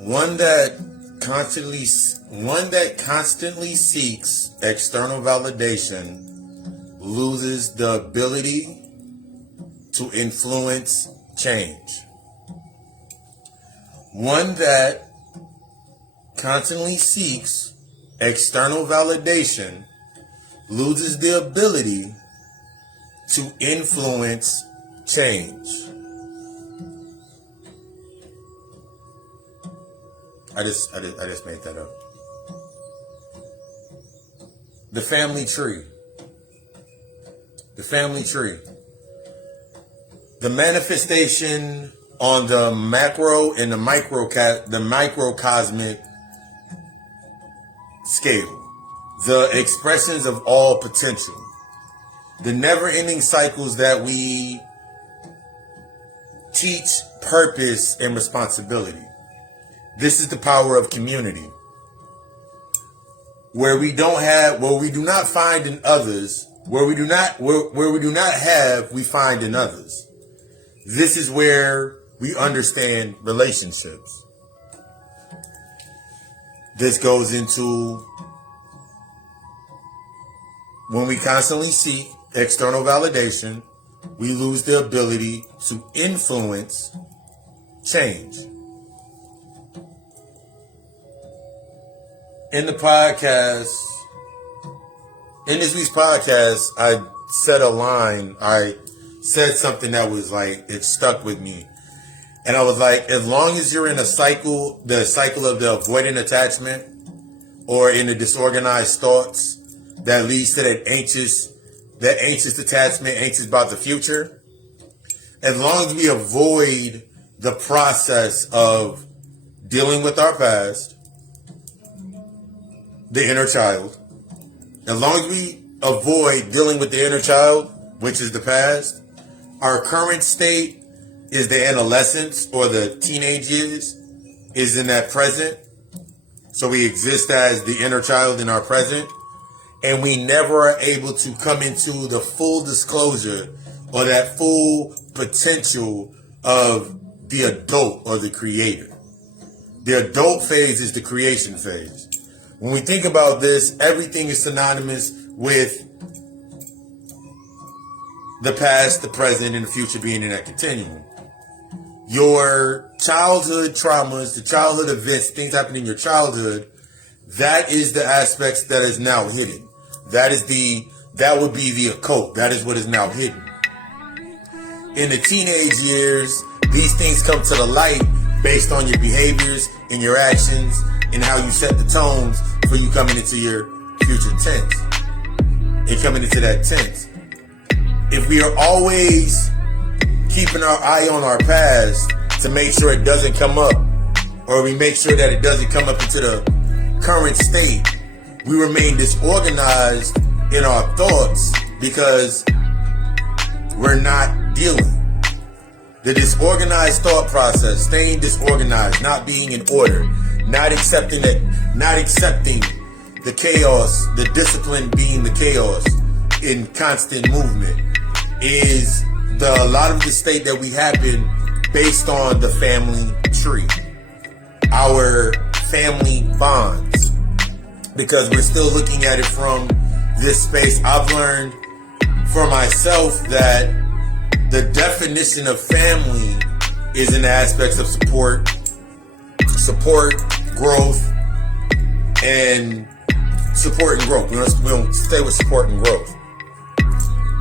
One that constantly seeks external validation loses the ability to influence change. One that constantly seeks external validation loses the ability to influence change. I just made that up. The family tree. The family tree. The manifestation on the macro and the microcosmic scale. The expressions of all potential. The never-ending cycles that we teach purpose and responsibility. This is the power of community. Where we do not find in others, where we do not have, we find in others. This is where we understand relationships. This goes into when we constantly seek external validation, we lose the ability to influence change. In this week's podcast, I said a line. I said something that was like, it stuck with me. And I was like, as long as you're in the cycle of the avoidant attachment or in the disorganized thoughts that leads to that anxious attachment, anxious about the future, as long as we avoid the process of dealing with our past, the inner child, as long as we avoid dealing with the inner child, which is the past, our current state is the adolescence or the teenage years, is in that present. So we exist as the inner child in our present, and we never are able to come into the full disclosure or that full potential of the adult or the creator. The adult phase is the creation phase. When we think about this, everything is synonymous with the past, the present, and the future being in that continuum. Your childhood traumas, the childhood events, things happen in your childhood, that is the aspects that is now hidden. That would be the occult. That is what is now hidden. In the teenage years, these things come to the light based on your behaviors and your actions and how you set the tones for you coming into your future tense and coming into that tense. If we are always keeping our eye on our past to make sure it doesn't come up, or we make sure that it doesn't come up into the current state, we remain disorganized in our thoughts because we're not dealing. The disorganized thought process, staying disorganized, not being in order, not accepting the chaos, the discipline being the chaos in constant movement, is a lot of the state that we happen based on the family tree, our family bonds, because we're still looking at it from this space. I've learned for myself that the definition of family is in the aspects of support, growth, and support and growth. We'll stay with support and growth.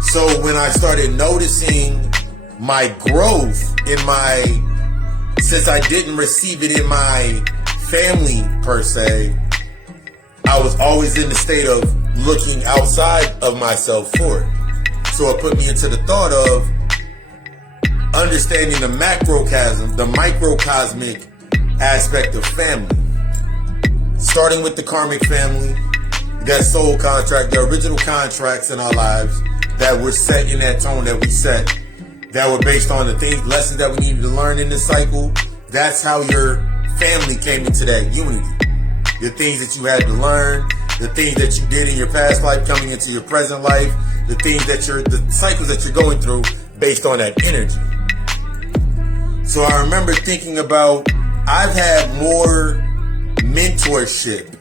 So when I started noticing my growth since I didn't receive it in my family per se, I was always in the state of looking outside of myself for it. So it put me into the thought of understanding the microcosmic aspect of family. Starting with the karmic family, that soul contract, the original contracts in our lives that were set in that tone that we set, that were based on the lessons that we needed to learn in this cycle. That's how your family came into that unity. The things that you had to learn, the things that you did in your past life coming into your present life, the cycles that you're going through based on that energy. So I remember thinking about, I've had more mentorship.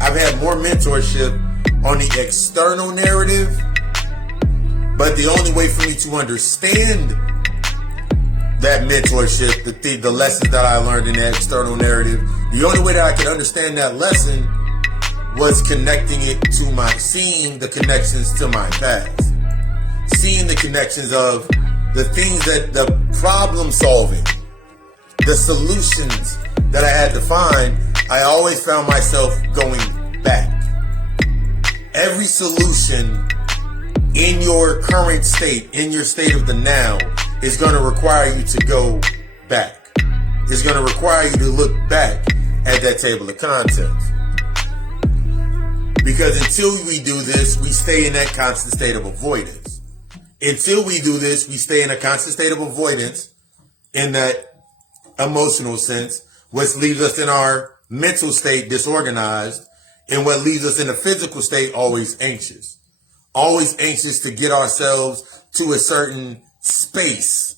I've had more mentorship on the external narrative, but the only way for me to understand that mentorship, the lessons that I learned in that external narrative, the only way that I could understand that lesson was connecting it to seeing the connections to my past. Seeing the connections of the things that the problem solving, the solutions that I had to find, I always found myself going back. Every solution in your current state, in your state of the now, is going to require you to go back. It's going to require you to look back at that table of contents. Because until we do this, we stay in that constant state of avoidance. Until we do this, we stay in a constant state of avoidance in that emotional sense, which leaves us in our mental state disorganized, and what leaves us in a physical state always anxious. Always anxious to get ourselves to a certain space.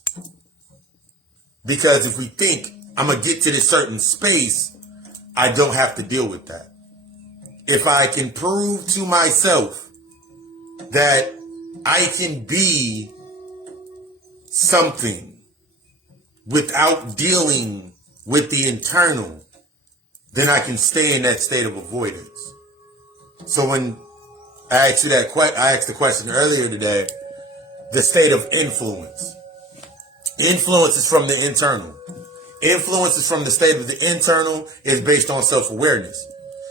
Because if we think, I'm going to get to this certain space, I don't have to deal with that. If I can prove to myself that I can be something without dealing with the internal, then I can stay in that state of avoidance. So when I asked you I asked the question earlier today, the state of influence. Influence is from the internal. Influence is from the state of the internal is based on self-awareness.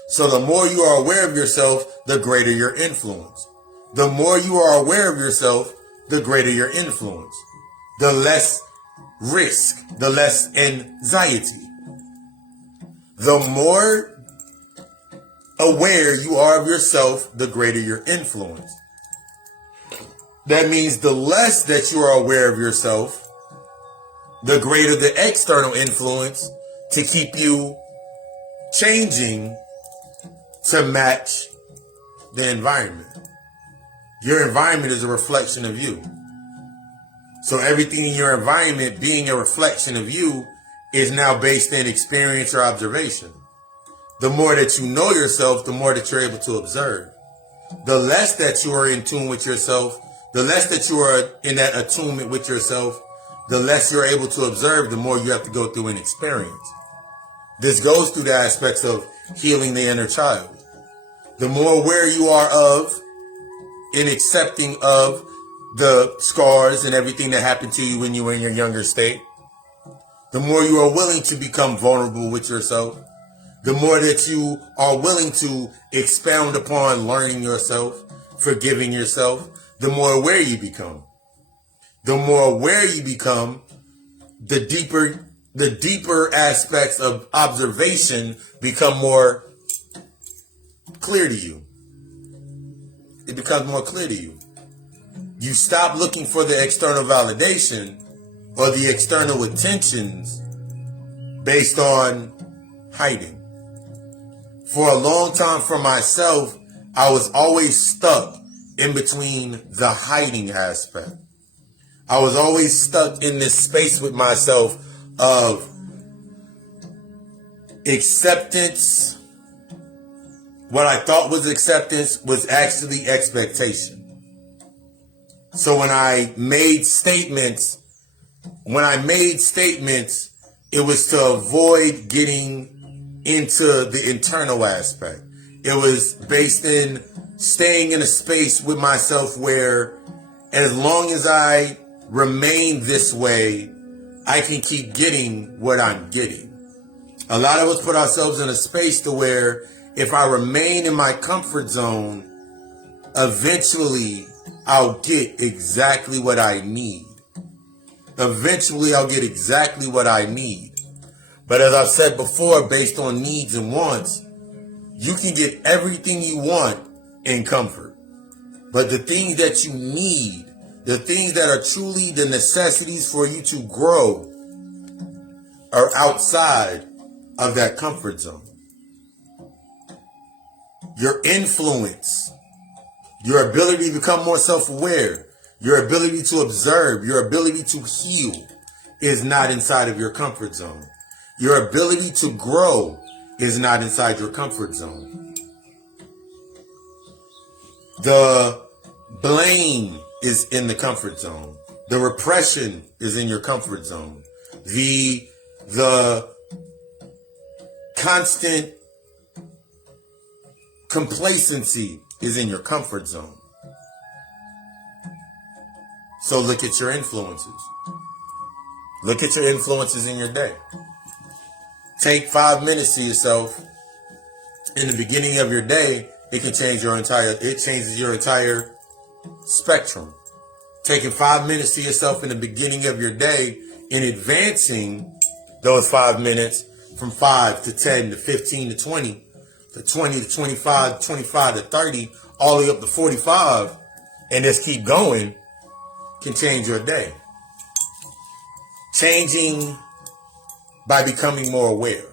So the more you are aware of yourself, the greater your influence. The more you are aware of yourself, the greater your influence. The less risk, the less anxiety. The more aware you are of yourself, the greater your influence. That means the less that you are aware of yourself, the greater the external influence to keep you changing to match the environment. Your environment is a reflection of you. So everything in your environment being a reflection of you is now based in experience or observation. The more that you know yourself, the more that you're able to observe. The less that you are in tune with yourself, the less that you are in that attunement with yourself, the less you're able to observe, the more you have to go through an experience. This goes through the aspects of healing the inner child. The more aware you are of and accepting of the scars and everything that happened to you when you were in your younger state, the more you are willing to become vulnerable with yourself, the more that you are willing to expound upon learning yourself, forgiving yourself, the more aware you become. The more aware you become, the deeper aspects of observation become more clear to you. It becomes more clear to you. You stop looking for the external validation or the external attentions based on hiding. For a long time for myself, I was always stuck in between the hiding aspect. I was always stuck in this space with myself of acceptance. What I thought was acceptance was actually expectation. So when I made statements, it was to avoid getting into the internal aspect. It was based in staying in a space with myself where as long as I remain this way, I can keep getting what I'm getting. A lot of us put ourselves in a space to where if I remain in my comfort zone, eventually I'll get exactly what I need. Eventually I'll get exactly what I need. But as I've said before, based on needs and wants, you can get everything you want in comfort. But the things that you need, the things that are truly the necessities for you to grow, are outside of that comfort zone. Your influence, your ability to become more self-aware, your ability to observe, your ability to heal is not inside of your comfort zone. Your ability to grow is not inside your comfort zone. The blame is in the comfort zone. The repression is in your comfort zone. The constant complacency is in your comfort zone. So look at your influences. Look at your influences in your day. Take 5 minutes to yourself in the beginning of your day. It changes your entire spectrum. Taking 5 minutes to yourself in the beginning of your day and advancing those 5 minutes from 5 to 10 to 15 to 20 to 20 to 25, 25 to 30, all the way up to 45, and just keep going, can change your day. Changing by becoming more aware.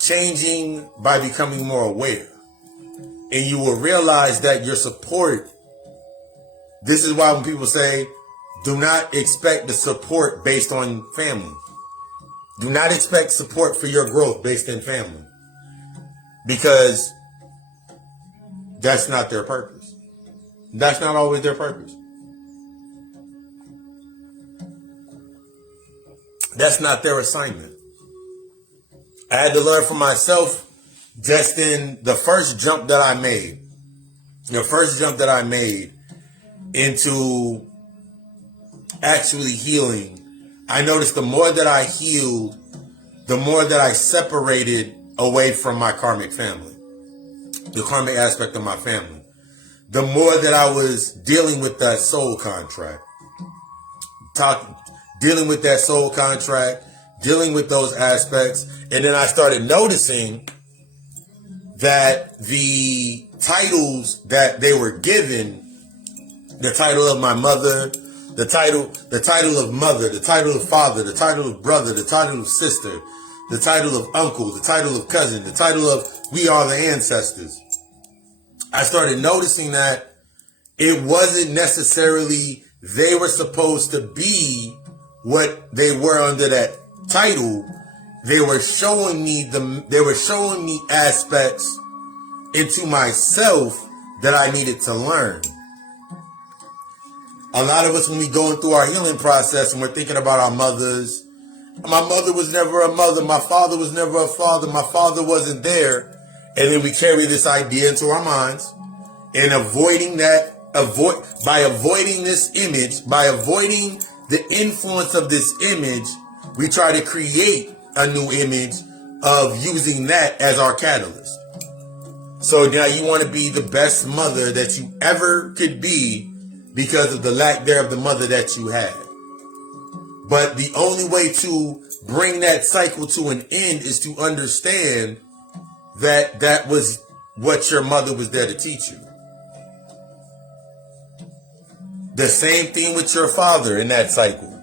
Changing by becoming more aware. And you will realize that your support, this is why when people say, do not expect the support based on family. Do not expect support for your growth based on family. Because that's not their purpose. That's not always their purpose. That's not their assignment. I had to learn for myself just in the first jump that I made. The first jump that I made into actually healing. I noticed the more that I healed, the more that I separated away from my karmic family. The karmic aspect of my family. The more that I was dealing with that soul contract. Dealing with that soul contract, dealing with those aspects. And then I started noticing that the titles that they were given, the title of my mother, the title of mother, the title of father, the title of brother, the title of sister, the title of uncle, the title of cousin, the title of we are the ancestors. I started noticing that it wasn't necessarily they were supposed to be what they were under that title. They were showing me aspects into myself that I needed to learn. A lot of us, when we're going through our healing process and we're thinking about our mothers, my mother was never a mother, my father was never a father, my father wasn't there. And then we carry this idea into our minds and avoiding this image, by avoiding the influence of this image, we try to create a new image of using that as our catalyst. So now you want to be the best mother that you ever could be because of the lack there of the mother that you had. But the only way to bring that cycle to an end is to understand that that was what your mother was there to teach you. The same thing with your father in that cycle.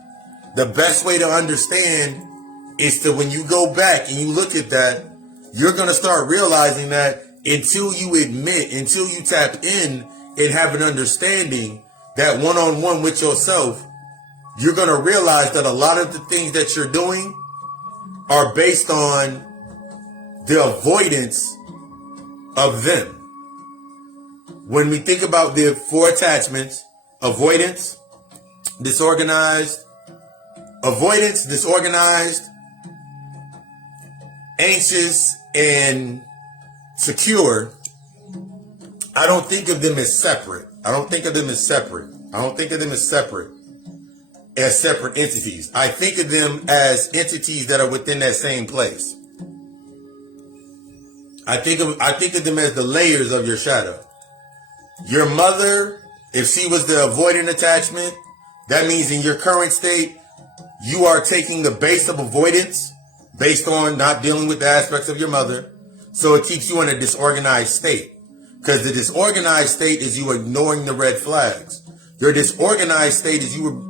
The best way to understand is to, when you go back and you look at that, you're going to start realizing that until you tap in and have an understanding that one-on-one with yourself, you're going to realize that a lot of the things that you're doing are based on the avoidance of them. When we think about the 4 attachments, avoidance, disorganized, anxious, and secure, I don't think of them as separate. I don't think of them as separate entities. I think of them as entities that are within that same place. I think of them as the layers of your shadow. Your mother, if she was the avoidant attachment, that means in your current state, you are taking the base of avoidance based on not dealing with the aspects of your mother. So it keeps you in a disorganized state. Because the disorganized state is you ignoring the red flags. Your disorganized state is you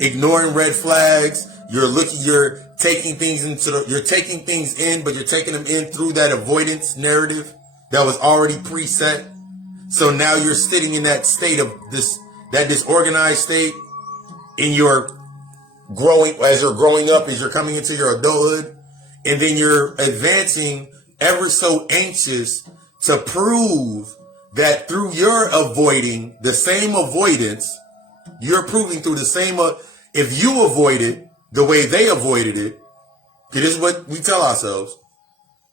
ignoring red flags. You're taking things in, but you're taking them in through that avoidance narrative that was already preset. So now you're sitting in that state of that disorganized state in your as you're growing up, as you're coming into your adulthood, and then you're advancing ever so anxious to prove that through your avoiding the same avoidance, you're proving through the same, if you avoid it the way they avoided it, this is what we tell ourselves.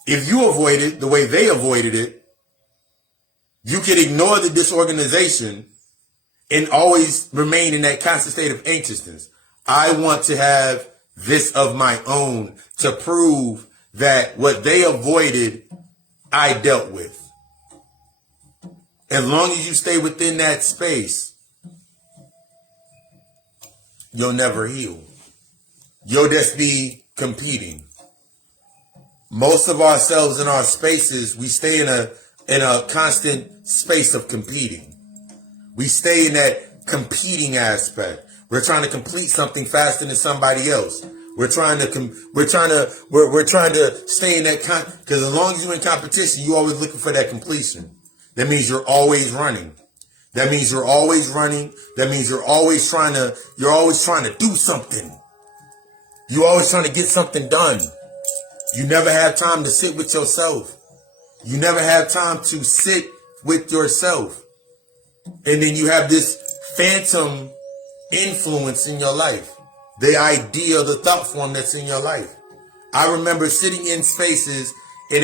If you avoid it the way they avoided it, you can ignore the disorganization and always remain in that constant state of anxiousness. I want to have this of my own to prove that what they avoided, I dealt with. As long as you stay within that space, you'll never heal. You'll just be competing. Most of ourselves in our spaces, we stay in a constant space of competing. We stay in that competing aspect. We're trying to complete something faster than somebody else. We're trying to stay in that because as long as you're in competition, you're always looking for that completion. That means you're always running. That means you're always running. That means you're always trying to do something. You're always trying to get something done. You never have time to sit with yourself. You never have time to sit with yourself. And then you have this phantom influence in your life. The idea, the thought form that's in your life. I remember sitting in spaces in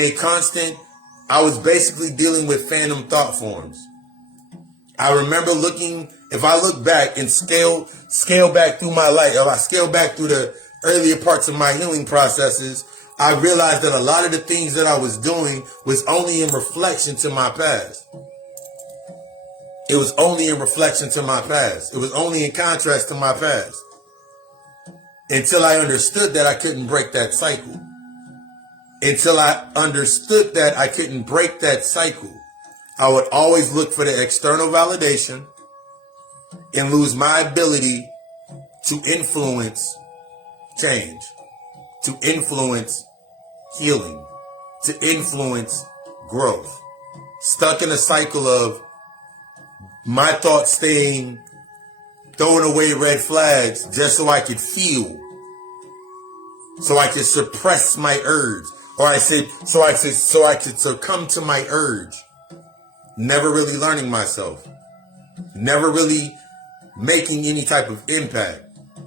I was basically dealing with phantom thought forms. I remember if I look back and scale back through my life, if I scale back through the earlier parts of my healing processes, I realized that a lot of the things that I was doing was only in reflection to my past. It was only in reflection to my past. It was only in contrast to my past. Until I understood that I couldn't break that cycle. Until I understood that I couldn't break that cycle, I would always look for the external validation and lose my ability to influence change, to influence healing, to influence growth. Stuck in a cycle of my thoughts staying, throwing away red flags just so I could feel, so I could suppress my urge, or so I could succumb to my urge. Never really learning myself, never really making any type of impact.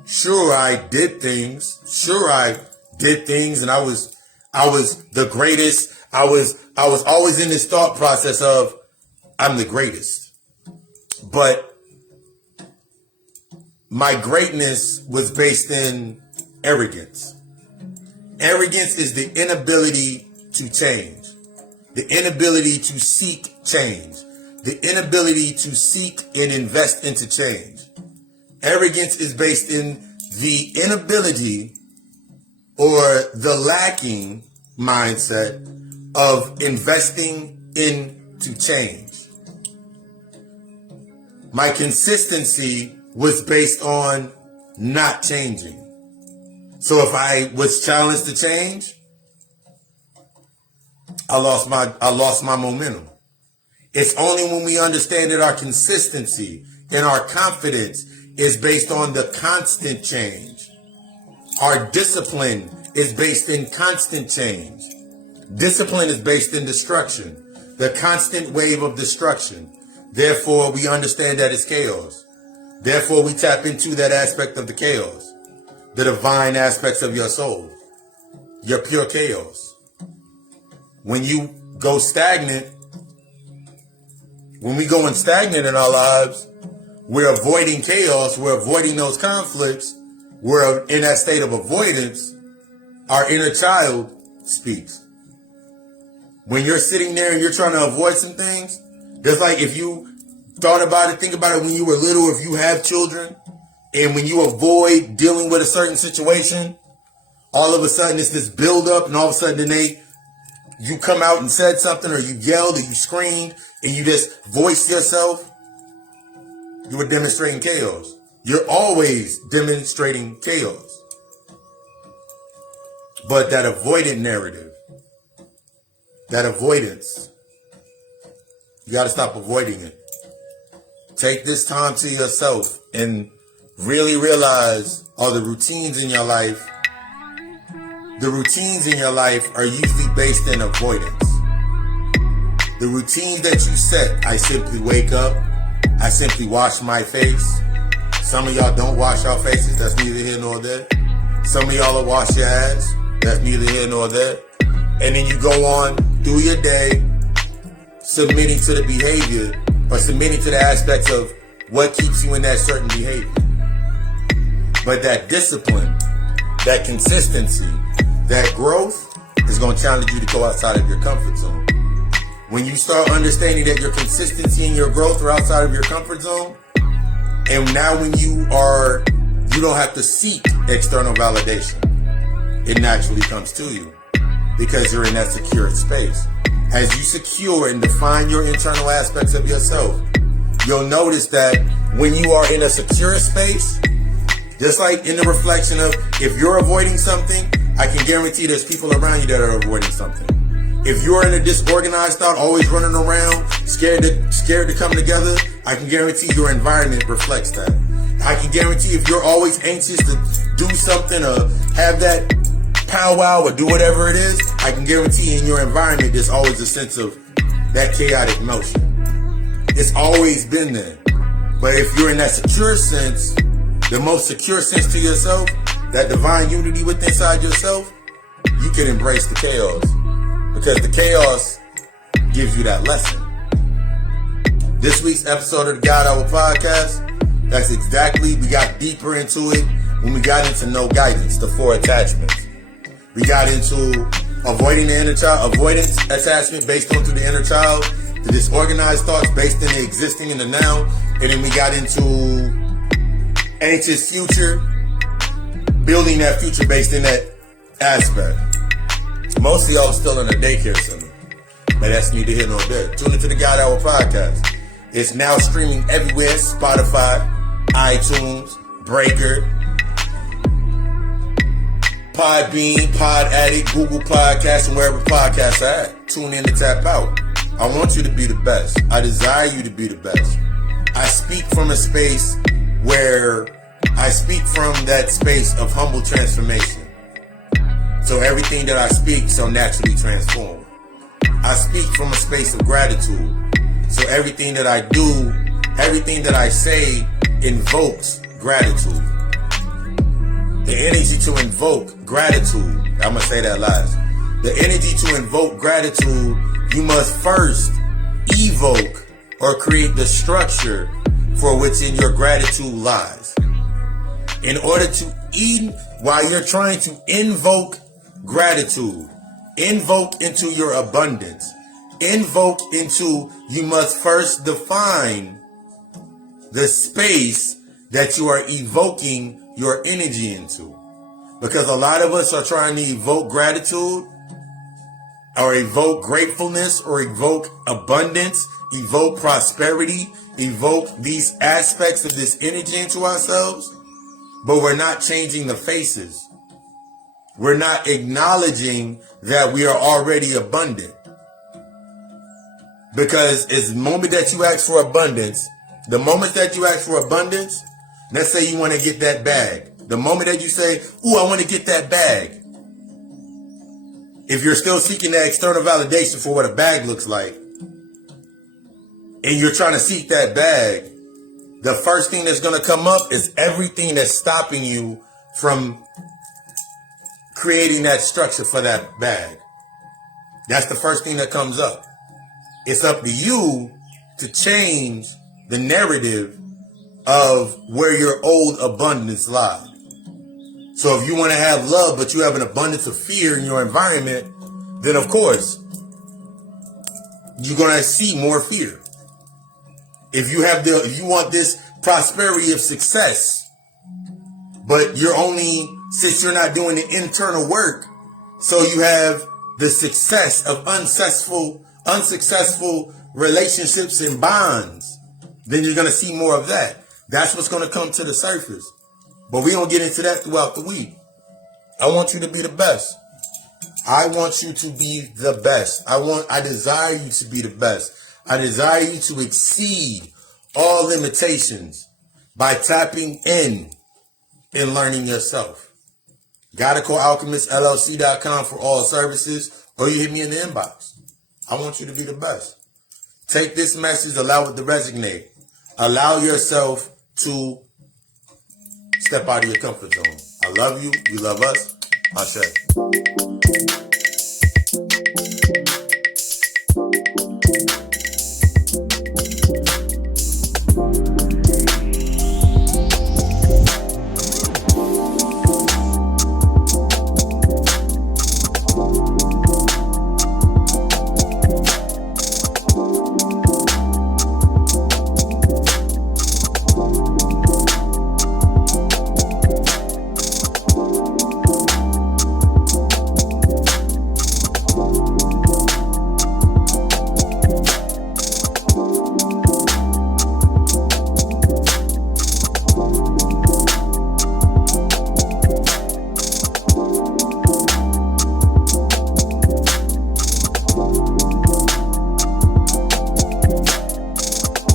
Sure, I did things, and I was the greatest. I was always in this thought process of I'm the greatest. But my greatness was based in arrogance. Arrogance is the inability to change, the inability to seek change, the inability to seek and invest into change. Arrogance is based in the inability or the lacking mindset of investing into change. My consistency was based on not changing. So if I was challenged to change, I lost my momentum. It's only when we understand that our consistency and our confidence is based on the constant change. Our discipline is based in constant change. Discipline is based in destruction, the constant wave of destruction. Therefore, we understand that it's chaos. Therefore, we tap into that aspect of the chaos, the divine aspects of your soul, your pure chaos. When you go stagnant, when we go stagnant in our lives, we're avoiding chaos, we're avoiding those conflicts, we're in that state of avoidance, our inner child speaks. When you're sitting there and you're trying to avoid some things, just like if you thought about it, think about it when you were little, if you have children, and when you avoid dealing with a certain situation, all of a sudden it's this buildup, and all of a sudden you come out and said something, or you yelled, or you screamed, and you just voiced yourself, you were demonstrating chaos. You're always demonstrating chaos. But that avoidant narrative, that avoidance, you got to stop avoiding it. Take this time to yourself and really realize are the routines in your life. The routines in your life are usually based in avoidance. The routines that you set, I simply wake up, I simply wash my face. Some of y'all don't wash your faces, that's neither here nor there. Some of y'all will wash your ass, that's neither here nor there. And then you go on through your day, submitting to the behavior or submitting to the aspects of what keeps you in that certain behavior. But that discipline, that consistency, that growth is going to challenge you to go outside of your comfort zone. When you start understanding that your consistency and your growth are outside of your comfort zone, and now when you don't have to seek external validation, it naturally comes to you because you're in that secure space. As you secure and define your internal aspects of yourself, you'll notice that when you are in a secure space, just like in the reflection of if you're avoiding something, I can guarantee there's people around you that are avoiding something. If you're in a disorganized thought, always running around, scared to come together, I can guarantee your environment reflects that. I can guarantee if you're always anxious to do something or have that powwow or do whatever it is, I can guarantee in your environment there's always a sense of that chaotic motion. It's always been there. But if you're in that secure sense, the most secure sense to yourself, that divine unity within inside yourself, you can embrace the chaos. Because the chaos gives you that lesson. This week's episode of the God Hour podcast, that's exactly, we got deeper into it when we got into no guidance, the 4 attachments. We got into avoiding the inner child, avoidance attachment based onto the inner child, the disorganized thoughts based in the existing in the now, and then we got into anxious future, building that future based in that aspect. Most of y'all are still in a daycare center, but that's neither here nor there. Tune into the God Hour podcast. It's now streaming everywhere: Spotify, iTunes, Breaker, Podbean, Pod Addict, Google Podcasts, and wherever podcasts are at. Tune in to tap out. I want you to be the best. I desire you to be the best. I speak from a space where I speak from that space of humble transformation. So everything that I speak shall naturally transform. I speak from a space of gratitude. So everything that I do, everything that I say invokes gratitude. The energy to invoke gratitude, I'm going to say that last. The energy to invoke gratitude, you must first evoke or create the structure for which in your gratitude lies. In order to while you're trying to invoke gratitude, invoke into your abundance, invoke into, you must first define the space that you are evoking your energy into. Because a lot of us are trying to evoke gratitude or evoke gratefulness or evoke abundance, evoke prosperity, evoke these aspects of this energy into ourselves, but we're not changing the faces. We're not acknowledging that we are already abundant. Because it's the moment that you ask for abundance, let's say you want to get that bag. The moment that you say, ooh, I want to get that bag. If you're still seeking that external validation for what a bag looks like, and you're trying to seek that bag, the first thing that's going to come up is everything that's stopping you from creating that structure for that bag. That's the first thing that comes up. It's up to you to change the narrative of where your old abundance lies. So if you want to have love, but you have an abundance of fear in your environment, then of course, you're going to see more fear. If you want this prosperity of success, but since you're not doing the internal work, so you have the success of unsuccessful relationships and bonds, then you're going to see more of that. That's what's going to come to the surface. But we don't get into that throughout the week. I want you to be the best. I want you to be the best. I desire you to be the best. I desire you to exceed all limitations by tapping in and learning yourself. Gotta call alchemistllc.com for all services, or you hit me in the inbox. I want you to be the best. Take this message, allow it to resonate. Allow yourself to step out of your comfort zone. I love you. You love us. Ashe.